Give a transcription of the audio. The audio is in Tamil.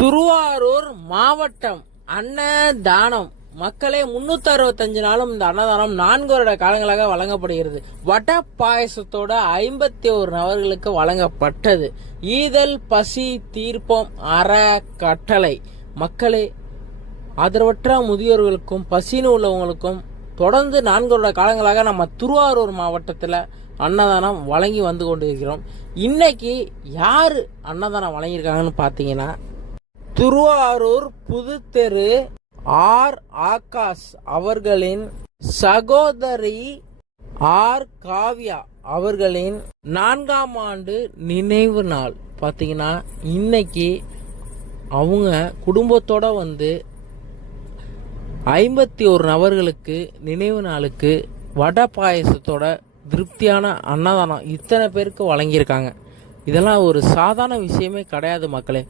திருவாரூர் மாவட்டம் அன்னதானம் மக்களே 365 நாளும் இந்த அன்னதானம் 4 வருட காலங்களாக வழங்கப்படுகிறது. வட பாயசத்தோட 51 நபர்களுக்கு வழங்கப்பட்டது. ஈதல் பசி தீர்ப்போம் அறக்கட்டளை. மக்களே, ஆதரவற்ற முதியோர்களுக்கும் பசின்னு உள்ளவங்களுக்கும் தொடர்ந்து 4 வருட காலங்களாக நம்ம திருவாரூர் மாவட்டத்தில் அன்னதானம் வழங்கி வந்து கொண்டிருக்கிறோம். இன்னைக்கு யாரு அன்னதானம் வழங்கியிருக்காங்கன்னு பார்த்தீங்கன்னா, திருவாரூர் புதுத்தெரு ஆர் ஆகாஷ் அவர்களின் சகோதரி ஆர் காவ்யா அவர்களின் 4ஆம் ஆண்டு நினைவு நாள். பார்த்தீங்கன்னா இன்னைக்கு அவங்க குடும்பத்தோட வந்து 51 நபர்களுக்கு நினைவு நாளுக்கு வடை பாயசத்தோட திருப்தியான அன்னதானம் இத்தனை பேருக்கு வழங்கியிருக்காங்க. இதெல்லாம் ஒரு சாதாரண விஷயமே கிடையாது மக்களே.